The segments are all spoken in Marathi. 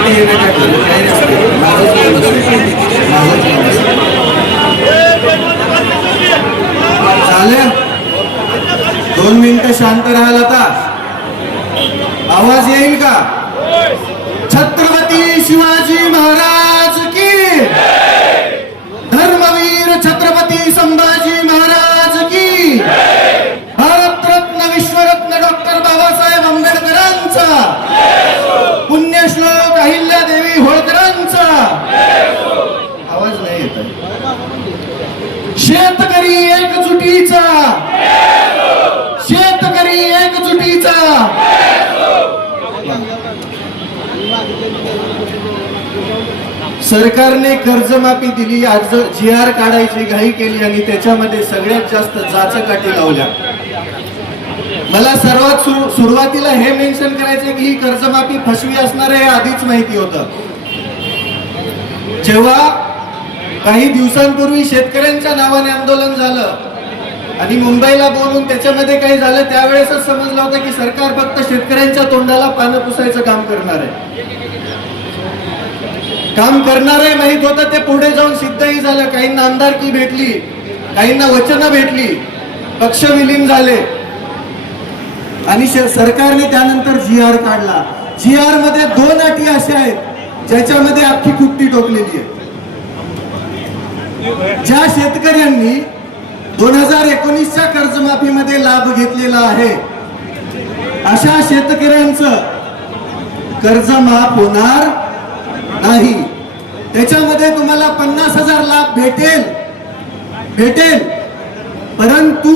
शेवटी हे काय करतो काही नसते चालेल 2 मिनिटं शांत राहाल आता आवाज येईल का छत्रपती शिवाजी महाराज की धर्मवीर छत्रपती संभाजी महाराज की भारतरत्न विश्वरत्न डॉक्टर बाबासाहेब आंबेडकरांचा पुण्यश्लोक अहिल्यादेवी होळकरांचा आवाज नाही येत शेतकरी एकजुटीचा शेतकरी एकजुटीचा सरकारने कर्जमाफी दिली आज GR काढायची घाई केली आणि त्याच्यामध्ये सगळ्यात जास्त जाचकाठी लावल्या मला सर्वात सुरुवातीला हे मेन्शन करायचे की ही कर्जमाफी फसवी असणार आहे आधीच माहिती होतं जेव्हा काही दिवसांपूर्वी शेतकऱ्यांच्या नावाने आंदोलन झालं आणि मुंबईला बोलून त्याच्यामध्ये काही झालं त्यावेळेसच समजलं होतं की सरकार फक्त शेतकऱ्यांच्या तोंडाला पानं पुसायचं काम करणार आहे माहित होतं ते पुढे जाऊन सिद्धही झालं काहींना आमदारकी भेटली काहींना वचनं भेटली पक्ष विलीन झाले आणि सरकारने त्यानंतर GR काढला GR मध्ये 2 अटी अशा आहेत ज्याच्यामध्ये अख्खी कुट्टी टोकलेली आहे ज्या शेतकऱ्यांनी 2019च्या कर्जमाफीमध्ये लाभ घेतलेला आहे अशा शेतकऱ्यांचं कर्ज माफ होणार नाही त्याच्यामध्ये तुम्हाला 50,000 लाभ भेटेल परंतु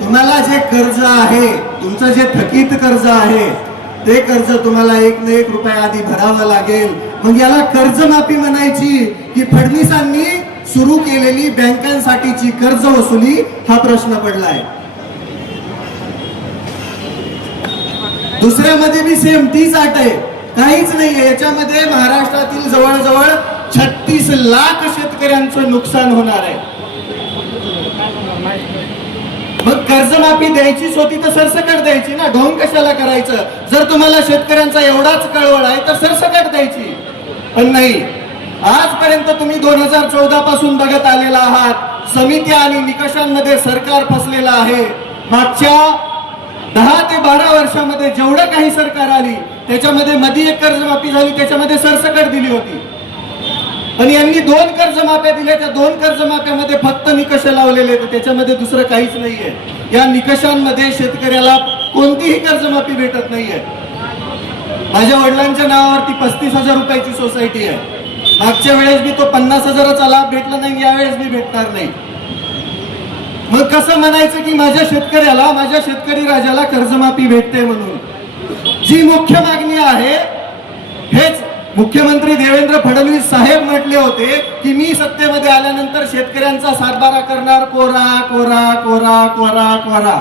तुम्हाला जे कर्ज आहे तुमचं जे थकीत कर्ज आहे ते कर्ज तुम्हाला 1 ना 1 रुपया आधी भरावं लागेल मग याला कर्जमाफी म्हणायची की फडणवीसांनी सुरू केलेली बँकांसाठीची कर्ज वसुली हा प्रश्न पडलाय दुसऱ्यामध्ये बी सेम तीच अट आहे काहीच नाहीये याच्यामध्ये महाराष्ट्रातील जवळजवळ 36 लाख शेतकऱ्यांचं नुकसान होणार आहे मग कर्जमाफी द्यायचीच होती तर सरसकट द्यायची ना ढोंग कशाला करायचं जर तुम्हाला शेतकऱ्यांचा एवढाच कळवळ आहे तर सरसकट द्यायची पण नाही आजपर्यंत तुम्ही 2014 पासून बघत आलेला आहात समित्या आणि निकषांमध्ये सरकार फसलेलं आहे मागच्या 10 ते 12 वर्षामध्ये जेवढं काही सरकार आली त्याच्यामध्ये मध्ये एक कर्जमाफी झाली त्याच्यामध्ये सरसकट दिली होती पण यांनी 2 कर्जमाफ्या दिल्या त्या 2 कर्जमाफ्यामध्ये फक्त निकष लावलेले त्याच्यामध्ये दुसरं काहीच नाहीये या निकषांमध्ये शेतकऱ्याला कोणतीही कर्जमाफी भेटत नाहीये माझ्या वडिलांच्या नावावरती 35,000 रुपयाची सोसायटी आहे मागच्या वेळेस मी तो 50,000चा लाभ भेटला नाही यावेळेस मी भेटणार नाही मग कसं म्हणायचं की माझ्या शेतकऱ्याला माझ्या शेतकरी राजाला कर्जमाफी भेटते म्हणून जी मुख्य मागणी आहे हेच मुख्यमंत्री देवेंद्र फडणवीस साहेब म्हटले होते की मी सत्तेमध्ये आल्यानंतर शेतकऱ्यांचा सातबारा करणार कोरा कोरा कोरा कोरा कोरा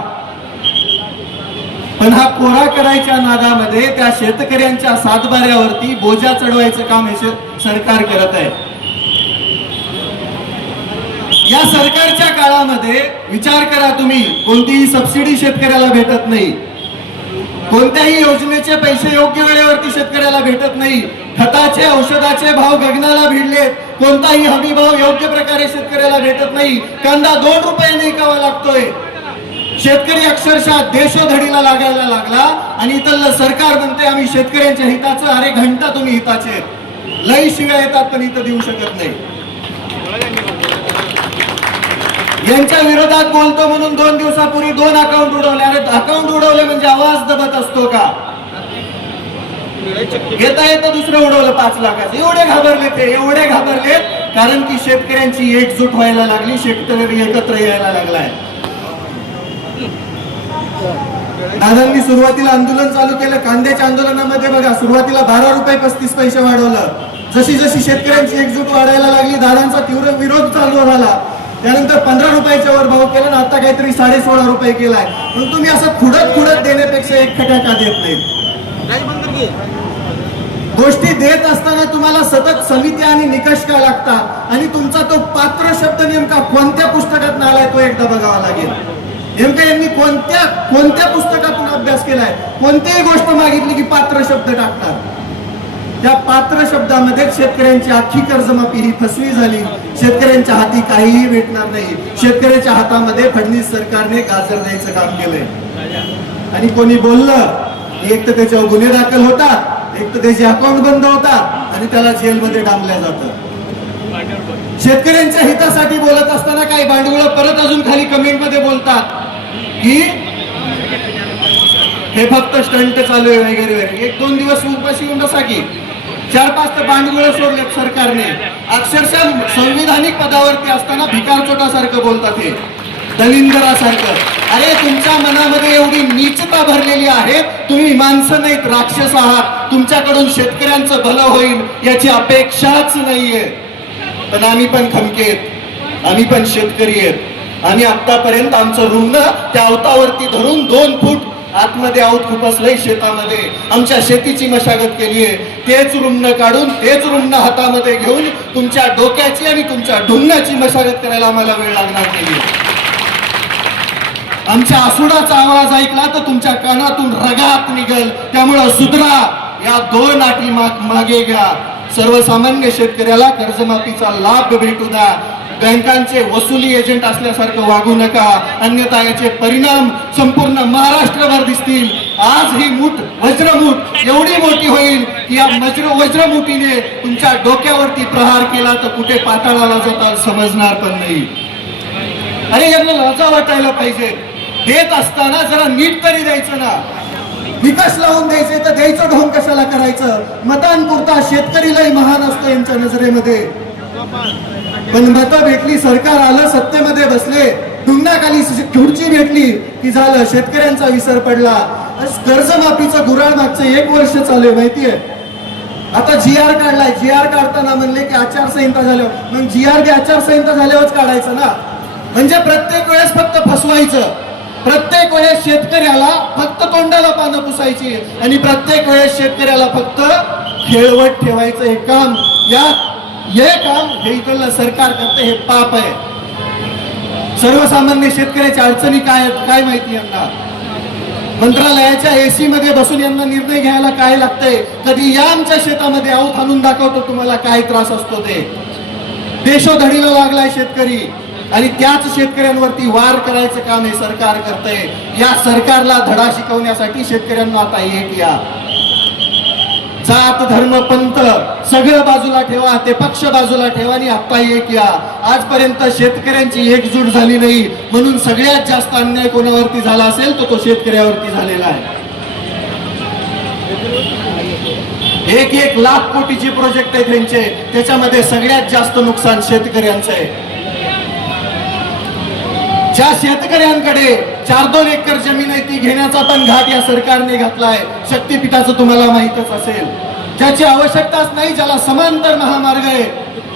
पण हा कोरा करायच्या नादामध्ये त्या शेतकऱ्यांच्या सातबाऱ्यावरती बोजा चढवायचं काम हे सरकार करत आहे या सरकारच्या काळामध्ये विचार करा तुम्ही कोणतीही सबसिडी शेतकऱ्याला भेटत नाही कोणत्याही योजनेचे पैसे योग्य वेळेवरती शेतकऱ्याला भेटत नाही खताचे औषधाचे भाव गगनाला भिडलेत कोणताही हमी भाव योग्य प्रकारे शेतकऱ्याला भेटत नाही कांदा 2 रुपयाने विकावा लागतोय शेतकरी अक्षरशः देशोधडीला लागायला लागला आणि इथलं सरकार म्हणते आम्ही शेतकऱ्यांच्या हिताचं अरे घंटा तुम्ही हिताचे लई शिव्या येतात पण इथं देऊ शकत नाही यांच्या विरोधात बोलतो म्हणून 2 दिवसापूर्वी 2 अकाउंट उडवले अरे अकाउंट उडवले म्हणजे आवाज दबत असतो का घेता येतं दुसरं उडवलं 5 लाखाचं एवढे घाबरले कारण की शेतकऱ्यांची एकजूट व्हायला लागली शेतकरी एकत्र यायला लागलाय दादांनी सुरुवातीला आंदोलन चालू केलं कांद्याच्या आंदोलनामध्ये बघा सुरुवातीला 12 रुपये 35 पैसे वाढवलं जशी शेतकऱ्यांची एकजूट वाढायला लागली दादांचा तीव्र विरोध चालू झाला त्यानंतर 15 रुपयाच्या वर भाव केला ना आता काहीतरी 16.5 रुपये केलाय पण तुम्ही असं खुडत देण्यापेक्षा एक खट्या का देत नाही गोष्टी देत असताना तुम्हाला सतत समित्या आणि निकष का लागतात आणि तुमचा तो पात्र शब्द नेमका कोणत्या पुस्तकात आलाय तो एकदा बघावा लागेल नेमका यांनी कोणत्या पुस्तकातून अभ्यास केलाय कोणतीही गोष्ट मागितली की पात्र शब्द टाकतात या पात्र शब्दामध्ये शेतकऱ्यांची अख्खी कर्जमाफी ही फसवी झाली. शेतकऱ्यांच्या हाती काहीही भेटणार नाही. शेतकऱ्याच्या हातामध्ये फडणवीस सरकारने गाजर द्यायचं काम केलंय. आणि कोणी बोललं एक तर त्याच्यावर गुन्हे दाखल होतात, एक तर त्याचे अकाउंट बंद होतात आणि त्याला जेलमध्ये डांबल्या जातं. शेतकऱ्यांच्या हितासाठी बोलत असताना काही भांडवळ परत अजून खाली कमेंट मध्ये बोलतात की हे फक्त स्टंट चालू आहे वगैरे वगैरे. एक दोन दिवस उपाशी येऊन बसा की 4-5 तर भांडवळ सोडलेत सरकारने. अक्षरशः संविधानिक पदावरती असताना भिकार चोटासारखं बोलतात, हे दलिंदरासारखं. अरे तुमच्या मनामध्ये एवढी नीचता भरलेली आहे, तुम्ही माणसं नाहीत राक्षस आहात. तुमच्याकडून शेतकऱ्यांचं भलं होईल याची अपेक्षाच नाहीये. पण आम्ही पण खमकेत, आम्ही पण शेतकरी आहेत. आम्ही आतापर्यंत आमचं रुग्ण त्या अवतावरती धरून 2 फूट आतमध्ये आऊत खुपसलंय शेतामध्ये. आमच्या शेतीची मशागत केली आहे. तेच रुग्ण काढून तेच रुग्ण हातामध्ये घेऊन तुमच्या डोक्याची आणि तुमच्या ढुंगणाची मशागत करायला आम्हाला वेळ लागणार नाही. आमच्या आसुडाचा आवाज ऐकला तर तुमच्या कानातून रगात निघल. त्यामुळं सुधरा, या 2 अटी मागे घ्या. सर्वसामान्य शेतकऱ्याला कर्जमाफीचा लाभ भेटू द्या. बँकांचे वसुली एजंट असल्यासारखं वागू नका, अन्यथा याचे परिणाम संपूर्ण महाराष्ट्रभर दिसतील. आज ही मूठ वज्रमूठ एवढी मोठी होईल की या वज्रमुठीने तुमच्या डोक्यावरती प्रहार केला तर कुठे पाताळाला जातात समजणार पण नाही. अरे यांना लाजा वाटायला पाहिजे. देत असताना जरा नीट तरी द्यायचं ना. विकास लावून द्यायचे तर द्यायचं ढोंग कशाला करायचं. मतांपुरता शेतकरीलाही महान असतो यांच्या नजरेमध्ये. पण मतं भेटली, सरकार आलं, सत्तेमध्ये बसले, ढुंगणाखाली खुर्ची भेटली की झालं, शेतकऱ्यांचा विसर पडला. कर्जमाफीचं गुऱ्हाळ मागचं 1 वर्ष चालू आहे माहितीये. आता GR काढलाय. GR काढताना म्हणले की आचारसंहिता झाल्यावर, मग GR बी आचारसंहिता झाल्यावरच काढायचं ना. म्हणजे प्रत्येक वेळेस फक्त फसवायचं, प्रत्येक वेळेस शेतकऱ्याला फक्त तोंडाला पानं पुसायची आणि प्रत्येक वेळेस शेतकऱ्याला फक्त खेळवत ठेवायचं. हे काम हे काम हे इथलं सरकार करते, हे पाप आहे. सर्वसामान्य शेतकऱ्याच्या अडचणी काय आहेत काय माहिती यांना. मंत्रालयाच्या AC मध्ये बसून यांना निर्णय घ्यायला काय लागतंय. कधी या आमच्या शेतामध्ये आऊत आणून दाखवतो तुम्हाला काय त्रास असतो ते. देशोधडीला लागलाय शेतकरी आणि त्याच शेतकऱ्यांवरती वार करायचं काम हे सरकार करतंय. या सरकारला धडा शिकवण्यासाठी शेतकऱ्यांना आता एक या. जात धर्म पंथ सगळं बाजूला ठेवा, ते पक्ष बाजूला ठेवा आणि आता एक या. आजपर्यंत शेतकऱ्यांची एकजूट झाली नाही, म्हणून सगळ्यात जास्त अन्याय कोणावरती झाला असेल तो शेतकऱ्यावरती झालेला आहे. 1 लाख कोटीचे प्रोजेक्ट आहेत त्यांचे, त्याच्यामध्ये सगळ्यात जास्त नुकसान शेतकऱ्यांचं आहे. ज्या शेतकऱ्यांकडे 4-2 एकर जमीन आहे ती घेण्याचा पण घाट या सरकारने घातलाय. शक्तीपीठाचं तुम्हाला माहितच असेल. ज्याची आवश्यकताच नाही, ज्याला समांतर महामार्ग आहे,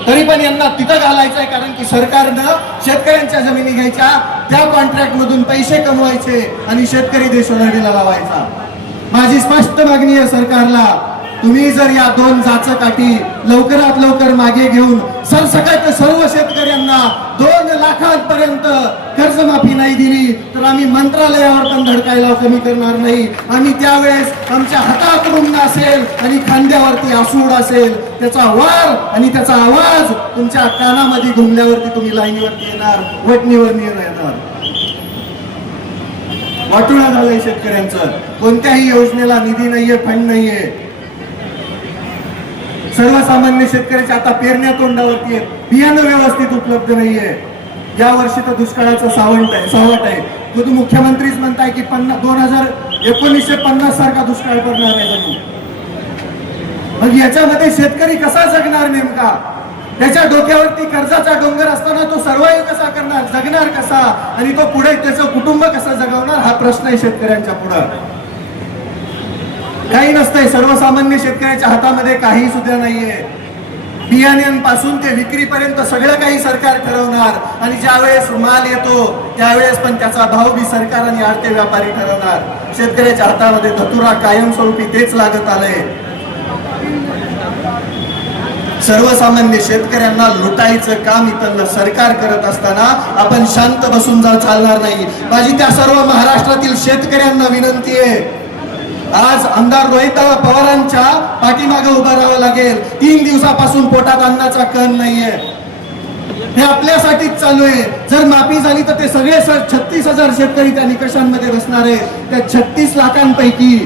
तरी पण यांना तिथं घालायचंय. कारण की सरकारनं शेतकऱ्यांच्या जमिनी घ्यायच्या, त्या कॉन्ट्रॅक्ट मधून पैसे कमवायचे आणि शेतकरी देशोधडीला लावायचा. माझी स्पष्ट मागणी आहे सरकारला, तुम्ही जर या 2 जाचकाठी लवकरात लवकर मागे घेऊन सरसकट सर्व शेतकऱ्यांना 2 लाखांपर्यंत कर्जमाफी नाही दिली तर आम्ही मंत्रालयावर पण धडकायला कमी करणार नाही. आम्ही त्यावेळेस आमच्या हातात रुग्ण असेल आणि खांद्यावरती आसूड असेल, त्याचा वार आणि त्याचा आवाज तुमच्या कानामध्ये घुमल्यावरती तुम्ही लाईनीवरती येणार, वटणीवर येणार. वाटोळा झालंय शेतकऱ्यांचं. कोणत्याही योजनेला निधी नाहीये, फंड नाहीये. सर्वसामान्य शेतकऱ्याच्या आता पेरण्या तोंडावरती आहेत, बियाणं व्यवस्थित उपलब्ध नाहीये. या वर्षी तर दुष्काळाचा सावट आहे. तुम्ही मुख्यमंत्रीच म्हणताय की 1950 सारखा दुष्काळ पडणार आहे जणू. मग याच्यामध्ये शेतकरी कसा जगणार नेमका. त्याच्या डोक्यावरती कर्जाचा डोंगर असताना तो सर्वाईव्ह कसा करणार, जगणार कसा आणि तो पुढे त्याचं कुटुंब कसं जगवणार, हा प्रश्न आहे शेतकऱ्यांच्या पुढे. काही नसतंय. सर्वसामान्य शेतकऱ्याच्या हातामध्ये काही सुद्धा नाहीये. बियाण्यांपासून ते विक्रीपर्यंत सगळं काही सरकार ठरवणार आणि ज्यावेळेस माल येतो त्यावेळेस पण त्याचा भाव बी सरकार आणि आडते व्यापारी ठरवणार. शेतकऱ्याच्या हातामध्ये धतुरा कायमस्वरूपी तेच लागत आलंय. सर्वसामान्य शेतकऱ्यांना लुटायचं काम इथलं सरकार करत असताना आपण शांत बसून चालणार नाही. माझी त्या सर्व महाराष्ट्रातील शेतकऱ्यांना विनंती आहे, आज आमदार रोहितदादा पवारांच्या पाठीमागे उभं राहावं लागेल. 3 दिवसापासून पोटात अन्नाचा कण नाहीये. हे आपल्यासाठीच चालू आहे. जर माफी झाली तर ते सगळे 36,000 शेतकरी त्या निकषांमध्ये बसणार आहे. त्या 36 लाखांपैकी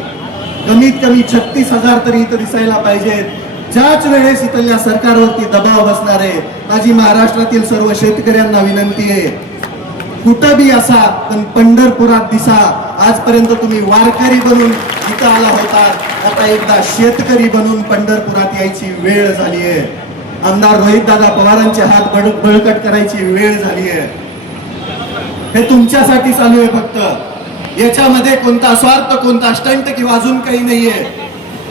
कमीत कमी 36,000 तरी इथं दिसायला पाहिजेत. ज्याच वेळेस इथल्या सरकारवरती दबाव बसणार आहे. माझी महाराष्ट्रातील सर्व शेतकऱ्यांना विनंती आहे, कुठं बी असा पण पंढरपुरात दिसा. आजपर्यंत तुम्ही वारकरी बनून इथं आला होता, आता एकदा शेतकरी बनून पंढरपुरात यायची वेळ झाली आहे. आमदार रोहितदादा पवारांचे हात बळकट करायची वेळ झाली आहे. हे तुमच्यासाठी चालू आहे फक्त. याच्यामध्ये कोणता स्वार्थ, कोणता स्टंट किंवा अजून काही नाहीये.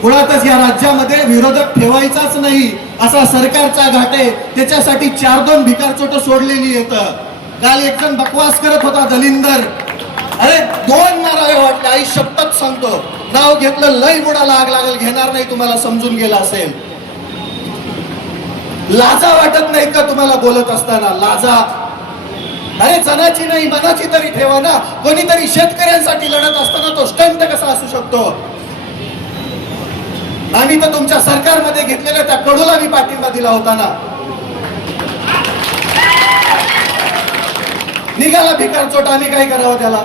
मुळातच या राज्यामध्ये विरोधक ठेवायचाच नाही असा सरकारचा घाट आहे. त्याच्यासाठी 4-2 भिकारचोट सोडलेली येतं. काल एक जण बकवास करत होता, दलिंदर. अरे 2 नाराळे वाटले, आई शपथ सांगतो, नाव घेतलं लय बुडाला आग लागेल, घेणार नाही. तुम्हाला समजून गेला असेल. लाजा वाटत नाही का तुम्हाला बोलत असताना? लाजा. अरे जनाची नाही मनाची तरी ठेवा ना. कोणीतरी शेतकऱ्यांसाठी लढत असताना तो स्टंट कसा असू शकतो? आम्ही तर तुमच्या सरकारमध्ये घेतलेल्या त्या कडूला मी पाठिंबा दिला होता ना. निघाला भिकार चोट, आम्ही काय करावं त्याला?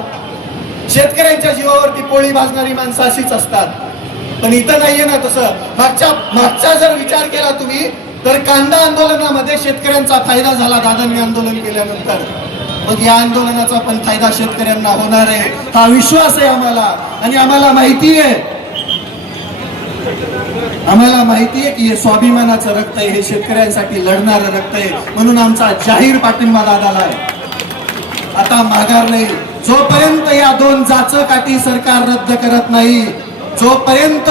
शेतकऱ्यांच्या जीवावरती पोळी भाजणारी माणसं अशीच असतात. पण इथं नाहीये ना तसं. मागचा जर विचार केला तुम्ही तर कांदा आंदोलनामध्ये शेतकऱ्यांचा फायदा झाला दादांनी आंदोलन केल्यानंतर. मग या आंदोलनाचा पण फायदा शेतकऱ्यांना होणार आहे, हा विश्वास आहे आम्हाला. आणि आम्हाला माहिती आहे की हे स्वाभिमानाचं रक्त आहे, हे शेतकऱ्यांसाठी लढणारं रक्त आहे. म्हणून आमचा जाहीर पाठिंबा दादाला आहे. आता माघार नाही. जोपर्यंत या 2 जाचकाठी सरकार रद्द करत नाही, जोपर्यंत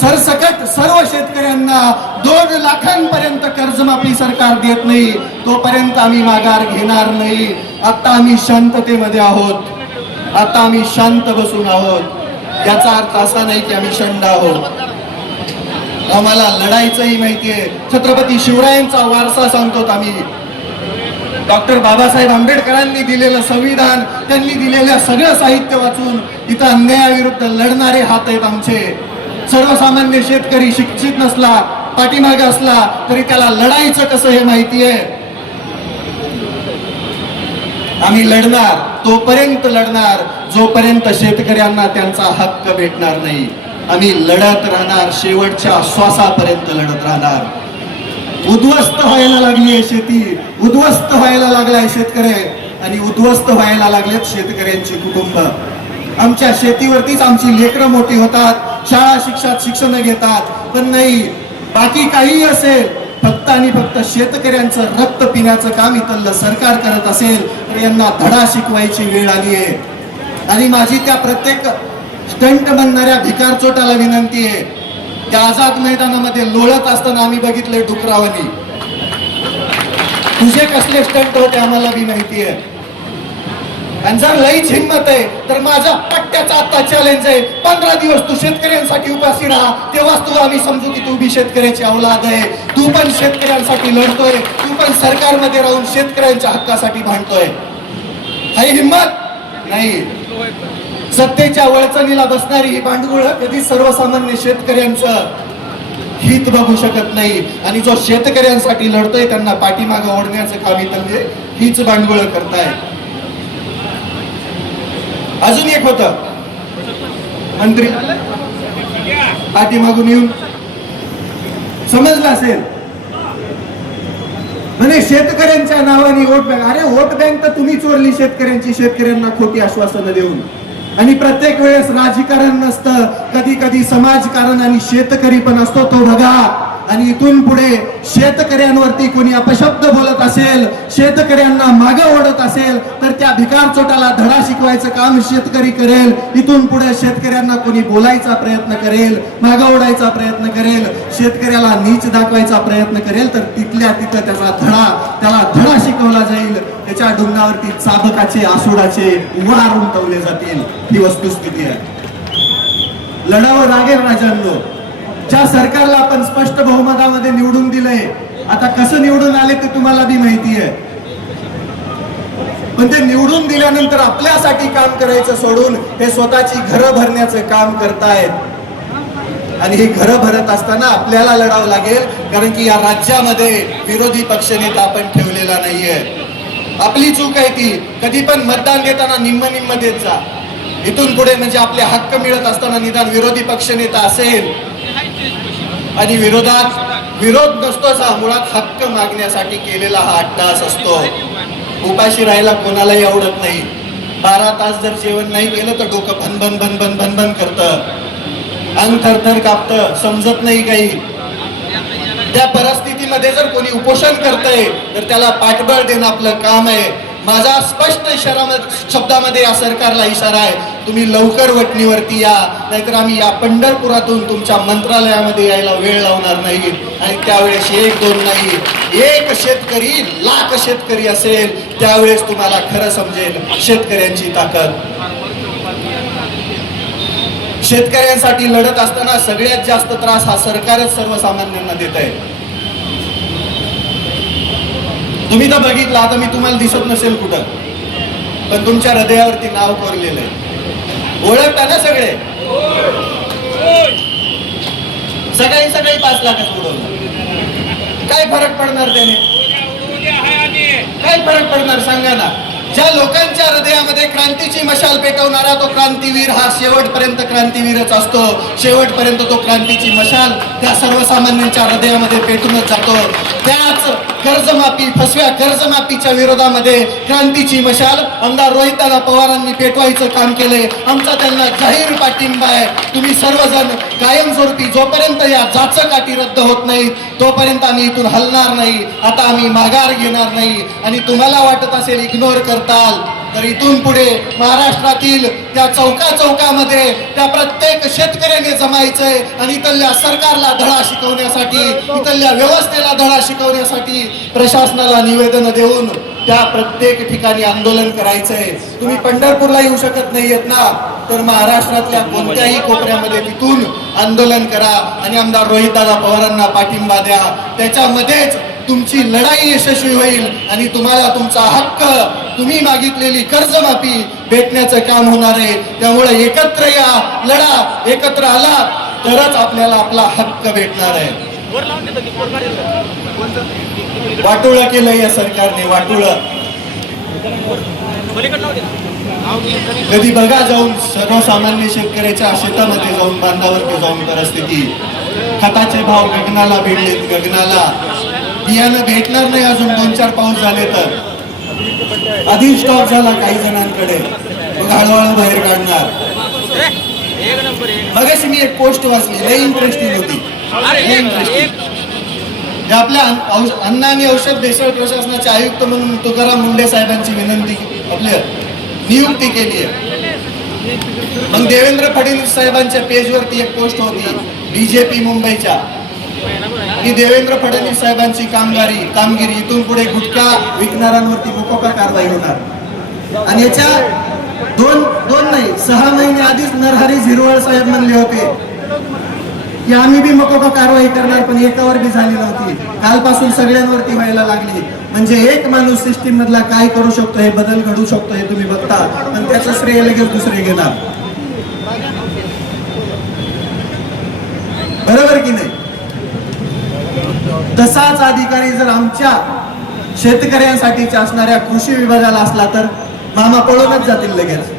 सरसकट सर्व शेतकऱ्यांना 2 लाखांपर्यंत कर्जमाफी सरकार देत नाही, तोपर्यंत आम्ही माघार घेणार नाही. आता आम्ही शांततेमध्ये आहोत. आता आम्ही शांत बसून आहोत. याचा अर्थ असा नाही की आम्ही शंड आहोत. आम्हाला लढायचंही माहितीये. छत्रपती शिवरायांचा वारसा सांगतो आम्ही. डॉक्टर बाबासाहेब आंबेडकरांनी दिलेलं संविधान, त्यांनी दिलेलं सगळं साहित्य वाचून इथं अन्यायाविरुद्ध लढणारे हात आहेत आमचे. सर्वसामान्य शेतकरी शिक्षित नसला, पाठीमागे असला तरी त्याला लढायचं कसं हे माहिती आहे. आम्ही लढणार, तोपर्यंत लढणार जोपर्यंत शेतकऱ्यांना त्यांचा हक्क भेटणार नाही. आम्ही लढत राहणार, शेवटच्या श्वासापर्यंत लढत राहणार. उद्ध्वस्त व्हायला लागली आहे शेती, उद्ध्वस्त व्हायला लागलाय शेतकरी, आणि उद्ध्वस्त व्हायला लागलेत शेतकऱ्यांची कुटुंब. आमच्या शेतीवरतीच आमची लेकरं मोठी होतात, शाळा शिक्षण घेतात. पण नाही, बाकी काही असेल, फक्त आणि फक्त शेतकऱ्यांचं रक्त पिण्याचं काम इथलं सरकार करत असेल तर यांना धडा शिकवायची वेळ आली आहे. आणि माझी त्या प्रत्येक स्टंट बनणाऱ्या भिकारचोटाला विनंती आहे. त्या आझाद मैदानामध्ये लोळत असताना आम्ही बघितले डुकरावानी. तुझे कसले स्टंट होते आम्हाला बी माहिती आहे. आणि जर लईच हिंमत आहे तर माझा पट्ट्याचा आता चॅलेंज आहे, 15 दिवस तू शेतकऱ्यांसाठी उपाशी राहा, तेव्हाच तुला आम्ही समजू की तू बी शेतकऱ्याची औलाद आहे. तू पण शेतकऱ्यांसाठी लढतोय, तू पण सरकारमध्ये राहून शेतकऱ्यांच्या हक्कासाठी भांडतोय. ही हिंमत नाही. सत्तेच्या वळचणीला बसणारी ही भांडवळ कधी सर्वसामान्य शेतकऱ्यांचं हित बघू शकत नाही. आणि जो शेतकऱ्यांसाठी लढतोय त्यांना पाठीमागे ओढण्याचं काम इथले हीच भांडवळ करताय. अजून एक होतं, मंत्री पाठीमागून येऊन समजलं असेल म्हणजे शेतकऱ्यांच्या नावाने वोट बँक. अरे वोट बँक तर तुम्ही चोरली शेतकऱ्यांची, शेतकऱ्यांना खोटी आश्वासनं देऊन. आणि प्रत्येक वेळेस राजकारण नसतं, कधी कधी समाजकारण आणि शेतकरी पण असतो, तो बघा. आणि इथून पुढे शेतकऱ्यांवरती कोणी अपशब्द बोलत असेल, शेतकऱ्यांना मागे ओढत असेल तर त्या भिकारचोटाला धडा शिकवायचं काम शेतकरी करेल. इथून पुढे शेतकऱ्यांना कोणी बोलायचा प्रयत्न करेल, मागे ओढायचा प्रयत्न करेल, शेतकऱ्याला नीच दाखवायचा प्रयत्न करेल तर तिथल्या तिथं त्याला धडा शिकवला जाईल. त्याच्या डोंगरावरती चाबकाचे आसुडाचे वार उमटवले जातील. ही वस्तुस्थिती आहे. लढावं लागेल राजांनो. ज्या सरकारला आपण स्पष्ट बहुमतामध्ये निवडून दिलंय, आता कसं निवडून आले ते तुम्हाला बी माहिती आहे. पण ते निवडून दिल्यानंतर आपल्यासाठी काम करायचं सोडून हे स्वतःची घरं भरण्याचं काम करतायत. आणि ही घरं भरत असताना आपल्याला लढावं लागेल, कारण की या राज्यामध्ये विरोधी पक्षनेता आपण ठेवलेला नाहीये. आपली चूक आहे ती. कधी पण मतदान देताना निम्म देत जा. इथून पुढे म्हणजे आपले हक्क मिळत असताना निदान विरोधी पक्षनेता असेल आणि विरोध नसतोच हा, मुळात हक्क मागण्यासाठी केलेला हा अट्टास असतो. उपाशी राहायला कोणालाही आवडत नाही. 12 तास जर जेवण नाही केलं तर डोकं भनभन करतं, अंग थरथर कापतं, समजत नाही काही. त्या परिस्थितीमध्ये जर कोणी उपोषण करतंय तर त्याला पाठबळ देणं आपलं काम आहे. माझा स्पष्ट शब्दामध्ये या सरकारला इशारा आहे, तुम्ही लवकर वटणीवरती या, नाहीतर आम्ही या पंढरपुरातून तुमच्या मंत्रालयामध्ये यायला वेळ लावणार नाही. आणि त्यावेळेस 1-2 नाही, 1 शेतकरी लाख शेतकरी असेल त्यावेळेस तुम्हाला खरं समजेल शेतकऱ्यांची ताकद. शेतकऱ्यांसाठी लढत असताना सगळ्यात जास्त त्रास हा सरकारच सर्वसामान्यांना देत आहे. तुम्ही तर बघितलं, आता मी तुम्हाला दिसत नसेल कुठं, पण तुमच्या हृदयावरती नाव कोरलेलं आहे. ओळखता ना सगळे? सकाळी 5 लाखात उडवलं. काय फरक पडणार त्याने? काय फरक पडणार सांगा ना? ज्या लोकांच्या हृदयामध्ये क्रांतीची मशाल पेटवणारा तो क्रांतीवीर हा शेवटपर्यंत क्रांतीवीरच असतो. शेवटपर्यंत तो क्रांतीची मशाल त्या सर्वसामान्यांच्या हृदयामध्ये पेटूनच जातो. त्याच कर्जमाफी, फसव्या कर्जमाफीच्या विरोधामध्ये क्रांतीची मशाल आमदार रोहितदादा पवारांनी पेटवायचं काम केले. आमचा त्यांना जाहीर पाठिंबा आहे. तुम्ही सर्वजण कायमस्वरूपी जोपर्यंत या जाचक रद्द होत नाहीत तोपर्यंत आम्ही इथून हलणार नाही. आता आम्ही माघार घेणार नाही. आणि तुम्हाला वाटत असेल इग्नोर करताल तर इथून पुढे महाराष्ट्रातील त्या चौकामध्ये त्या प्रत्येक शेतकऱ्याने जमायचंय आणि इथल्या सरकारला धडा शिकवण्यासाठी, इथल्या व्यवस्थेला धडा शिकवण्यासाठी प्रशासनाला निवेदन देऊन त्या प्रत्येक ठिकाणी आंदोलन करायचंय. तुम्ही पंढरपूरला येऊ शकत नाहीयेत ना, तर महाराष्ट्रातल्या कोणत्याही कोपऱ्यामध्ये तिथून आंदोलन करा आणि आमदार रोहितदादा पवारांना पाठिंबा द्या. त्याच्यामध्येच तुमची लढाई यशस्वी होईल आणि तुम्हाला तुमचा हक्क, तुम्ही मागितलेली कर्जमाफी भेटण्याचं काम होणार आहे. त्यामुळे एकत्र या, लढा. एकत्र आला तरच आपल्याला आपला हक्क भेटणार आहे. वाटोळं केलं या सरकारने, वाटोळं. कधी बघा जाऊन सर्वसामान्य शेतकऱ्याच्या शेतामध्ये जाऊन, बांधावरती जाऊन परिस्थिती. खताचे भाव गगनाला भिडलेत, गगनाला. बियाणं भेटणार नाही अजून 2-4 पाऊस झाले तर. आधी स्टॉक झाला काही जणांकडे, मग हळूहळू बाहेर काढणार. मगाशी मी एक पोस्ट वाचली, लई इंटरेस्टिंग होती. आपल्या अन्न आणि औषध भेसळ प्रशासनाचे आयुक्त म्हणून तुकाराम मुंडे साहेबांची विनंती आपल्या नियुक्ती केली आहे. मग देवेंद्र फडणवीस साहेबांच्या पेजवरती एक पोस्ट होती बीजेपी मुंबईच्या, की देवेंद्र फडणवीस साहेबांची कामगिरी इथून पुढे गुटखा विकणाऱ्यांवरती मोकोका कारवाई होणार. आणि याच्या दोन नाही 6 महिने आधीच नरहरी झिरवळ साहेब म्हणले होते की आम्ही बी मोकोका कारवाई करणार, पण एकावर बी झाली नव्हती. कालपासून सगळ्यांवरती व्हायला लागली. म्हणजे एक माणूस सिस्टीम मधला काय करू शकतो, हे बदल घडू शकतो हे तुम्ही बघता, पण त्याचं श्रेय लगेच दुसरे घेणार. बरोबर की नाही? तसाच अधिकारी जर आमच्या शेतकऱ्यांसाठीच्या असणाऱ्या कृषी विभागाला असला तर मामा पळूनच जातील लगेच.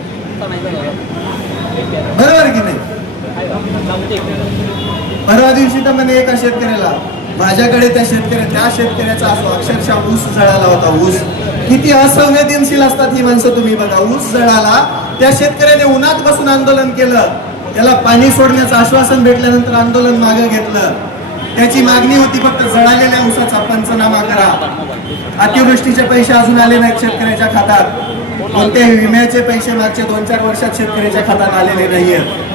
बरोबर की नाही? परवा दिवशी तर म्हणे एका शेतकऱ्याला, माझ्याकडे त्या शेतकऱ्याचा असो अक्षरशः ऊस जळाला होता. ऊस किती असंवेदनशील असतात ही माणसं, तुम्ही बघा. ऊस जळाला, त्या शेतकऱ्याने उन्हात बसून आंदोलन केलं. त्याला पाणी सोडण्याचं आश्वासन भेटल्यानंतर आंदोलन मागे घेतलं. त्याची मागणी होती फक्त जळालेल्या ऊसाचा पंचनामा करा. अतिवृष्टीचे पैसे अजून आले नाहीत शेतकऱ्याच्या खात्यात. कोणत्याही विम्याचे पैसे मागच्या 2-4 वर्षात शेतकऱ्याच्या खात्यात आलेले नाहीयेत.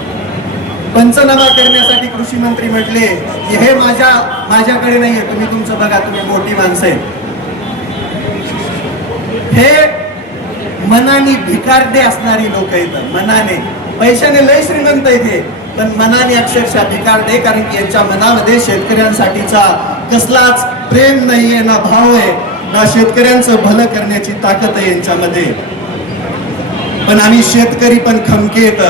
पंचनामा करण्यासाठी कृषी मंत्री म्हटले की हे माझ्याकडे नाहीये, तुम्ही तुमचं बघा, तुम्ही मोठी माणसं आहे. हे मनाने भिकारडे असणारी लोक आहेत. मनाने, पैशाने लय श्रीमंत येते, पण मनाने अक्षरशः भिकारडे. कारण की यांच्या मनामध्ये शेतकऱ्यांसाठीचा कसलाच प्रेम नाहीये, ना भाव आहे, ना शेतकऱ्यांचं भलं करण्याची ताकद आहे यांच्यामध्ये. पण आम्ही शेतकरी पण खमके येत.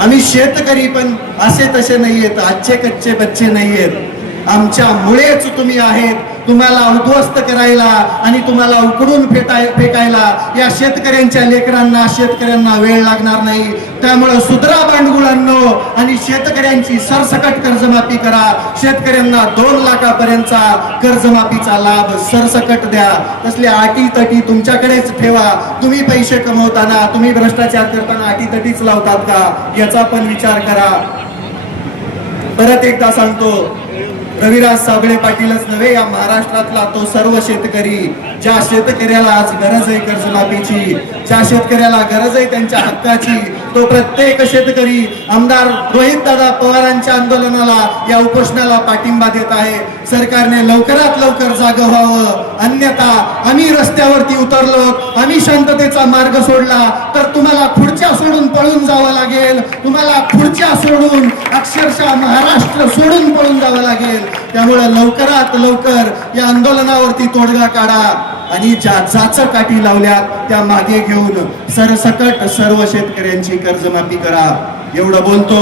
आम्ही शेतकरी पण असे तसे नाहीयेत, आजचे कच्चे बच्चे नाहीयेत, आमच्यामुळेच तुम्ही आहेत. तुम्हाला उद्ध्वस्त करायला आणि तुम्हाला उकडून फेकायला या शेतकऱ्यांच्या लेकरांना, शेतकऱ्यांना वेळ लागणार नाही. त्यामुळे सुधरा बांडगुळांनो आणि शेतकऱ्यांची सरसकट कर्जमाफी करा. शेतकऱ्यांना 2 लाखापर्यंतचा कर्जमाफीचा लाभ सरसकट द्या. तसल्या अटी-तटी तुमच्याकडेच ठेवा. तुम्ही पैसे कमवताना, तुम्ही भ्रष्टाचार करताना अटी-तटीच लावतात का, याचा पण विचार करा. परत एकदा सांगतो, रविराज साबळे पाटीलच नव्हे, या महाराष्ट्रातला तो सर्व शेतकरी, ज्या शेतकऱ्याला आज गरज आहे कर्जमाफीची, ज्या शेतकऱ्याला गरज आहे त्यांच्या हक्काची, तो प्रत्येक शेतकरी आमदार रोहितदादा पवारांच्या आंदोलनाला, या उपोषणाला पाठिंबा देत आहे. सरकारने लवकरात लवकर जागं व्हावं, अन्यथा आम्ही रस्त्यावरती उतरलो, आम्ही शांततेचा मार्ग सोडला तर तुम्हाला खुर्च्या सोडून पळून जावं लागेल. तुम्हाला खुर्च्या सोडून अक्षरशः महाराष्ट्र सोडून पळून जावं लागेल. त्यामुळे लवकरात लवकर या आंदोलनावरती तोडगा काढा आणि ज्या काठी लावल्या त्या मागे घेऊन सरसकट सर्व शेतकऱ्यांची कर्जमाफी करा. एवढं बोलतो.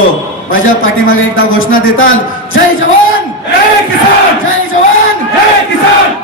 माझ्या पाठीमागे एकदा घोषणा देताल, जय जवान जय किसान, जय जवान जय किसान.